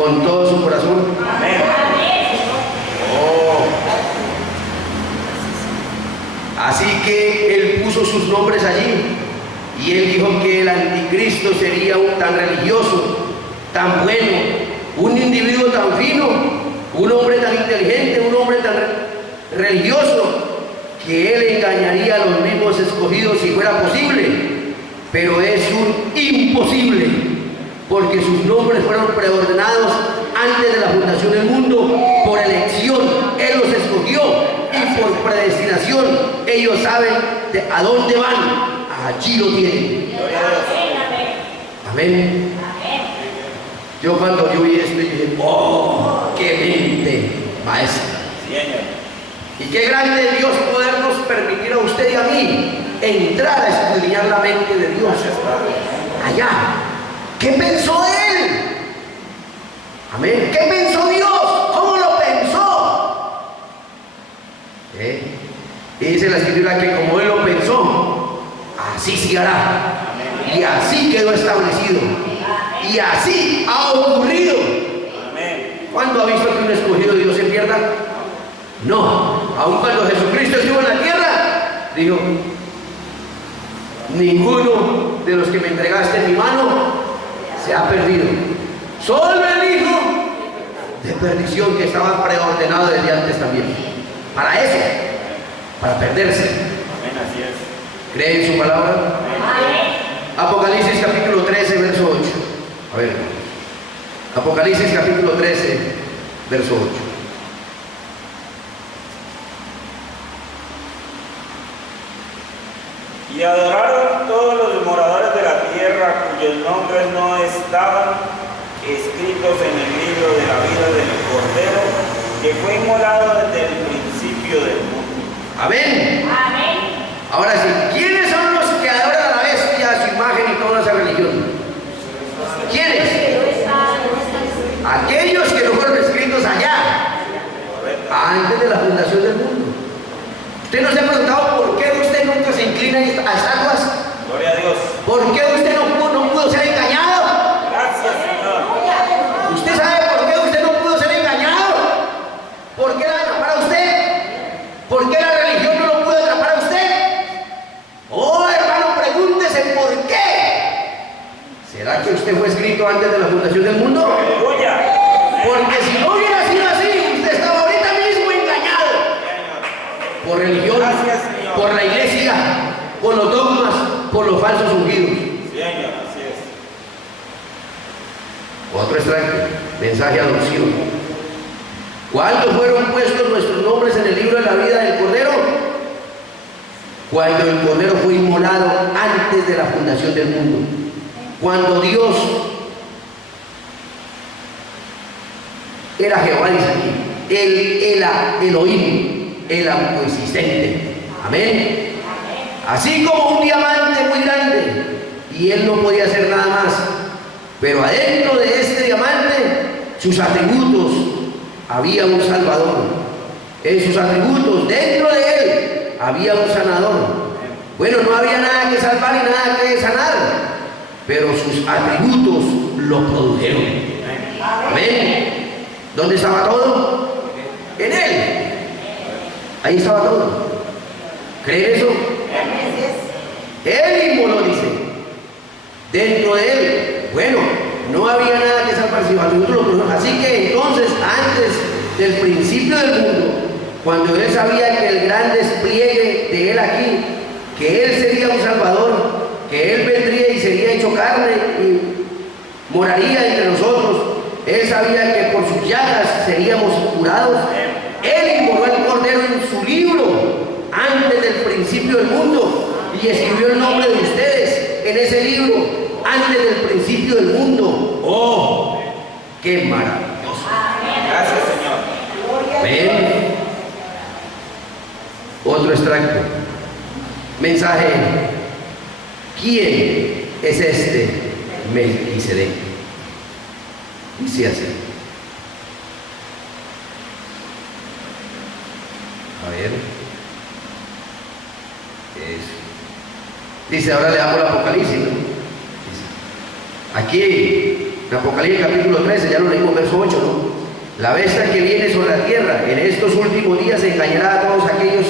con todo su corazón. Amén. Oh. Así que él puso sus nombres allí y él dijo que el anticristo sería tan religioso, tan bueno, un individuo tan fino, un hombre tan inteligente, un hombre tan religioso, que él engañaría a los mismos escogidos si fuera posible. Pero es un imposible, porque sus nombres fueron preordenados antes de la fundación del mundo por elección. Él los escogió y por predestinación ellos saben a dónde van. Allí lo tienen. Amén. Yo cuando yo vi esto dije, oh, qué mente maestra. Y qué grande es Dios podernos permitir a usted y a mí entrar a escudriñar la mente de Dios. Allá. ¿Qué pensó Él? Amén. ¿Qué pensó Dios? ¿Cómo lo pensó? Y dice la Escritura que como Él lo pensó, así se hará. Y así quedó establecido. Y así ha ocurrido. ¿Cuándo ha visto que un escogido de Dios se pierda? No. Aun cuando Jesucristo estuvo en la tierra, dijo: ninguno de los que me entregaste en mi mano se ha perdido. Solo el hijo de perdición, que estaba preordenado desde antes también. Para eso, para perderse. ¿Cree en su palabra? Apocalipsis capítulo 13, verso 8. A ver, Apocalipsis capítulo 13, verso 8. Y adoraron todos los moradores de la tierra cuyos nombres no estaban escritos en el libro de la vida del Cordero, que fue inmolado desde el principio del mundo. Amén. Amén. Ahora sí, ¿quiénes son los que adoran a la bestia, a su imagen y toda esa religión? ¿Quiénes? Aquellos que no fueron escritos allá, antes de la fundación del mundo. ¿Usted no se ha preguntado por qué usted nunca se inclina a estatuas? Gloria a Dios. ¿Por qué usted no pudo ser engañado? Gracias, Señor. ¿Usted sabe por qué usted no pudo ser engañado? ¿Por qué la atrapara a usted? ¿Por qué la religión no lo pudo atrapar a usted? Oh, hermano, pregúntese por qué. ¿Será que usted fue escrito antes de la fundación del mundo? Aleluya. Porque si no hubiera sido así, usted estaba ahorita mismo engañado por religión, Gracias, Señor. por la iglesia, por los dogmas, por los falsos ungidos. Señor, así es. Otro extracto, mensaje de adopción. ¿Cuándo fueron puestos nuestros nombres en el libro de la vida del Cordero? Cuando el Cordero fue inmolado antes de la fundación del mundo. Cuando Dios era Jehová, dice aquí, Él era Elohim, el autoexistente. Amén. Así como un diamante muy grande, y Él no podía hacer nada más. Pero adentro de este diamante, sus atributos, había un Salvador. En sus atributos, dentro de Él, había un sanador. Bueno, no había nada que salvar y nada que sanar, pero sus atributos lo produjeron. Amén. ¿Dónde estaba todo? En Él. Ahí estaba todo. ¿Creen eso? Él mismo lo dice. Dentro de Él. Bueno, no había nada que salvar si atributos lo produjeron. Así que entonces, antes del principio del mundo, cuando Él sabía que el gran despliegue de Él aquí, que Él sería un Salvador, que Él vendría y sería hecho carne y moraría entre nosotros, Él sabía que por sus llagas seríamos curados. Él inmoló el Cordero en su libro antes del principio del mundo y escribió el nombre de ustedes en ese libro antes del principio del mundo. ¡Oh! ¡Qué maravilloso! Gracias, Señor. ¿Ven? Otro extracto. Mensaje. ¿Quién es este Melquisedec? Dice así. A ver. Eso. Dice, ahora le damos el Apocalipsis, ¿no? Dice, aquí, en Apocalipsis capítulo 13, ya lo leímos, verso bestia que viene sobre la tierra. En estos últimos días engañará a todos aquellos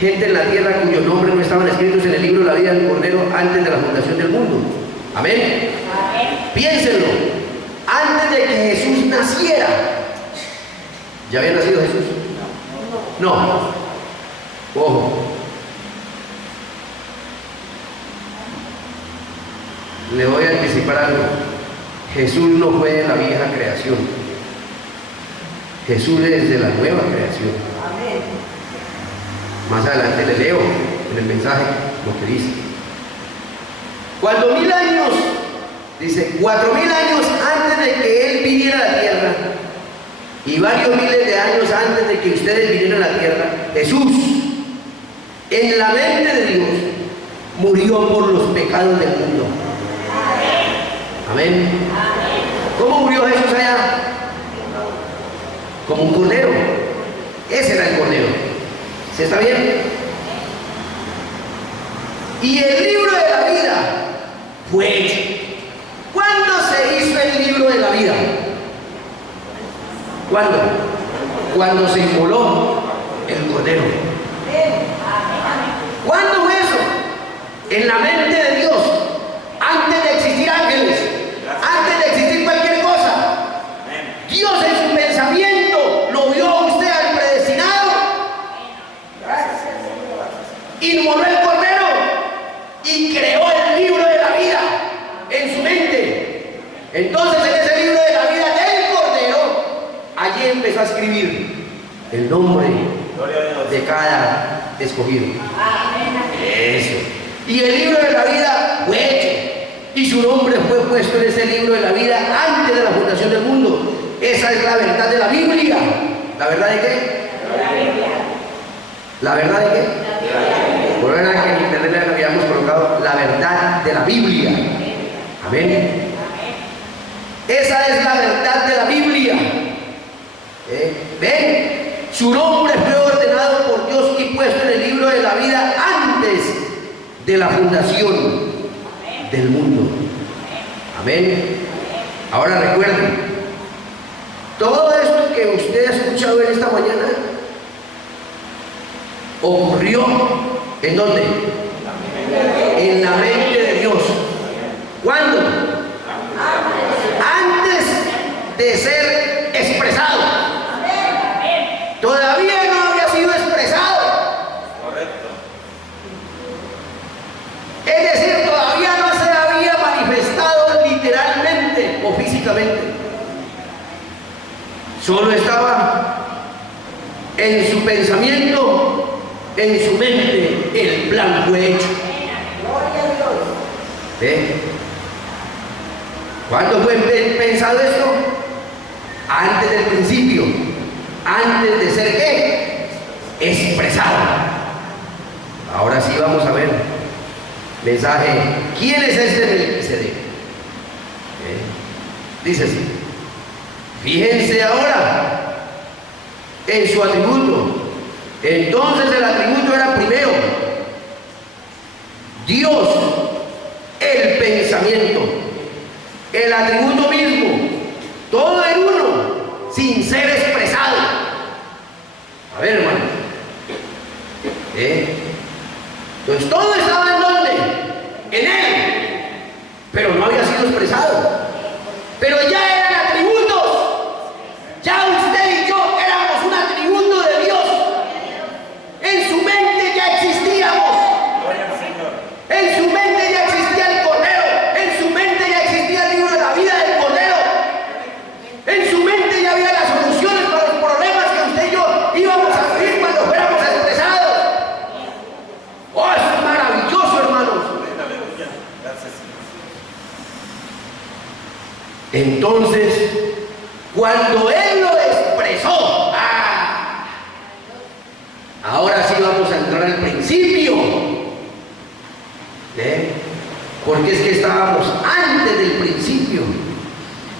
gente en la tierra cuyos nombres no estaban escritos en el libro de la vida del Cordero antes de la fundación del mundo. Amén. Amén. Piénsenlo. Antes de que Jesús naciera. ¿Ya había nacido Jesús? No. Ojo. Le voy a anticipar algo. Jesús no fue de la vieja creación. Jesús es de la nueva creación. Amén. Más adelante le leo en el mensaje lo que dice. Cuando 1000 años, dice, 4000 años antes de que Él viniera a la tierra, y varios miles de años antes de que ustedes vinieran a la tierra, Jesús, en la mente de Dios, murió por los pecados del mundo. Amén. ¿Cómo murió Jesús allá? Como un cordero. Ese era el cordero. ¿Sí está bien? Y el libro de la vida fue hecho. ¿Cuándo se hizo el libro de la vida? ¿Cuándo? Cuando se inmoló el cordero. ¿Cuándo fue eso? En la mente de Dios, antes de existir ángeles, antes de existir cualquier cosa. Dios en su pensamiento lo vio a usted al predestinado, inmoló el cordero y creó el libro de la vida en su mente. Entonces en ese libro de la vida del cordero, allí empezó a escribir el nombre de cada escogido. Eso. Y el libro de la vida fue hecho. Y su nombre fue puesto en ese libro de la vida antes de la fundación del mundo. Esa es la verdad de la Biblia. ¿La verdad de qué? La Biblia. ¿La verdad de qué? Por lo menos que en internet le habíamos colocado la verdad de la Biblia. Amén. Esa es la verdad de la Biblia. ¿Ven? Su nombre fue ordenado por Dios y puesto en el libro de la vida antes de la fundación del mundo. Amén. Ahora recuerden, todo esto que usted ha escuchado en esta mañana ocurrió ¿en dónde? En la mente de Dios. ¿Cuándo? Antes de ser expresado. Todavía no había sido expresado. Correcto. Es decir, todavía no se había manifestado literalmente o físicamente. Solo estaba en su pensamiento, en su mente, el plan fue hecho. Gloria a Dios. ¿Ve? ¿Cuándo fue pensado esto? Antes del principio, antes de ser ¿qué? Expresado. Ahora sí vamos a ver. Mensaje. ¿Quién es este Melquisedec? Dice así. Fíjense ahora en su atributo. Entonces el atributo era primero Dios, el pensamiento, el atributo mismo, todo en uno, sin ser expresado. A ver, hermano. Entonces todo estaba en dónde? En Él, pero no había sido expresado. Pero ya eran atributos. Ya usted y yo éramos un atributo de Dios. En su mente ya existíamos. Gloria al Señor. En su mente ya existía el Cordero. En su mente ya existía el libro de la vida del Cordero. En su mente ya había las soluciones para los problemas que usted y yo íbamos a vivir cuando fuéramos expresados. ¡Oh, es maravilloso, hermanos! Aleluya. Gracias, Señor. Entonces, cuando Él lo expresó, ahora sí vamos a entrar al principio. Porque es que estábamos antes del principio.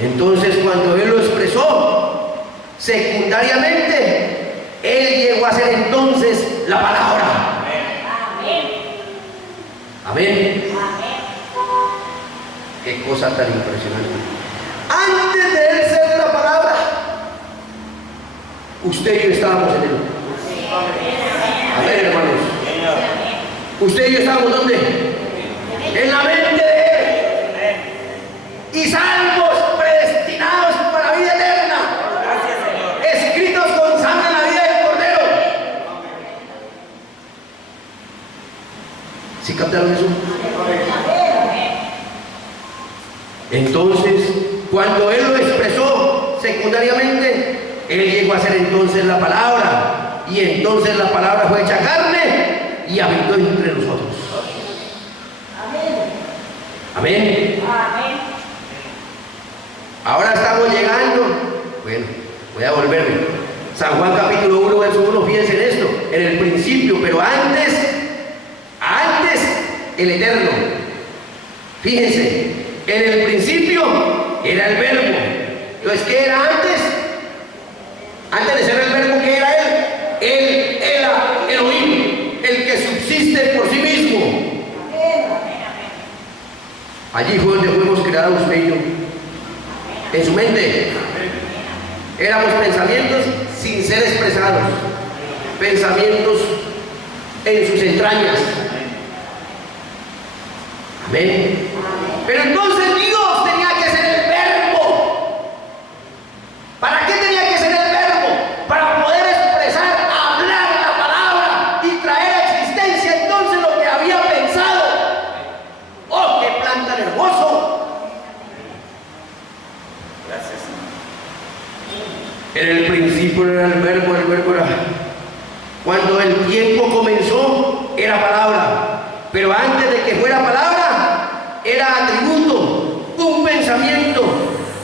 Entonces, cuando Él lo expresó, secundariamente, Él llegó a ser entonces la palabra. Amén. Qué cosa tan impresionante. Antes de Él ser la palabra, Usted y yo estábamos en él. Amén, hermanos. Usted y yo estábamos ¿dónde? En la mente de él. Y salvos, predestinados para la vida eterna. Escritos con sangre en la vida del Cordero. ¿Sí captaron eso? Entonces, cuando él lo expresó secundariamente, él llegó a ser entonces la palabra, y entonces la palabra fue hecha carne y habitó entre nosotros. Amén. Ahora estamos llegando, bueno, voy a volverme. San Juan capítulo 1, verso 1, fíjense en esto, en el principio, pero antes el eterno. Fíjense, en el principio era el verbo. Entonces, ¿qué era antes? Antes de ser el verbo, ¿qué era él? Él era Elohim, el que subsiste por sí mismo. Allí fue donde fuimos creados usted y yo. En su mente éramos pensamientos sin ser expresados, pensamientos en sus entrañas. Amén. Pero entonces Dios tenía que ser el verbo. ¿Para qué tenía que ser el verbo? Para poder expresar, hablar la palabra y traer a existencia entonces lo que había pensado. ¡Oh, qué plan tan hermoso! Gracias. En el principio era el verbo era. Cuando el tiempo comenzó, era palabra. Pero antes de que fuera palabra, era atributo, un pensamiento.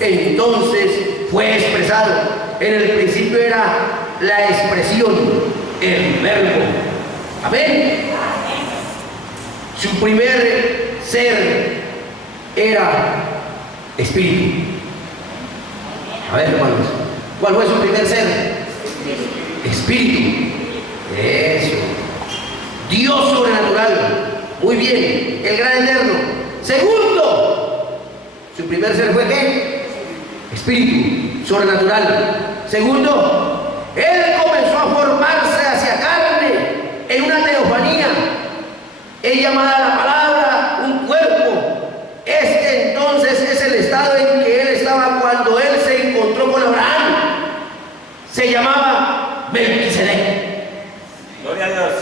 Entonces fue expresado. En el principio era la expresión, el verbo. Amén. Su primer ser era espíritu. A ver, hermanos, ¿cuál fue su primer ser? Espíritu. Eso. Dios sobrenatural. Muy bien, el gran eterno. Segundo, su primer ser fue ¿qué? Espíritu sobrenatural. Segundo, él comenzó a formarse hacia carne en una teofanía. Es llamada la palabra un cuerpo. Este entonces es el estado en que él estaba cuando él se encontró con Abraham. Se llamaba Melquisedec. Gloria a Dios.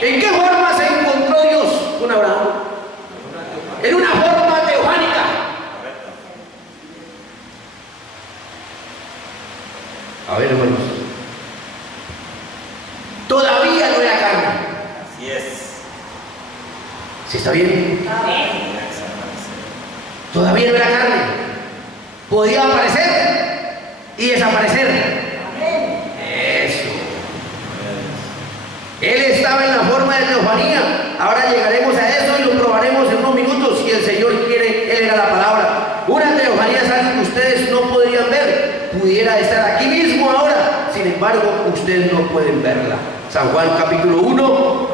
¿En qué forma se encontró Dios con Abraham? En una forma teofánica. A ver, hermanos. Todavía no era carne. Así es. ¿Sí está bien? Todavía no era carne. Podía aparecer y desaparecer. Eso. Él estaba en la forma de teofanía. Ahora llegaremos a eso y lo probaremos en unos minutos. Si el Señor quiere, Él era la palabra. Una teofanía es algo que ustedes no podrían ver. Pudiera estar aquí mismo ahora. Sin embargo, ustedes no pueden verla. San Juan capítulo 1,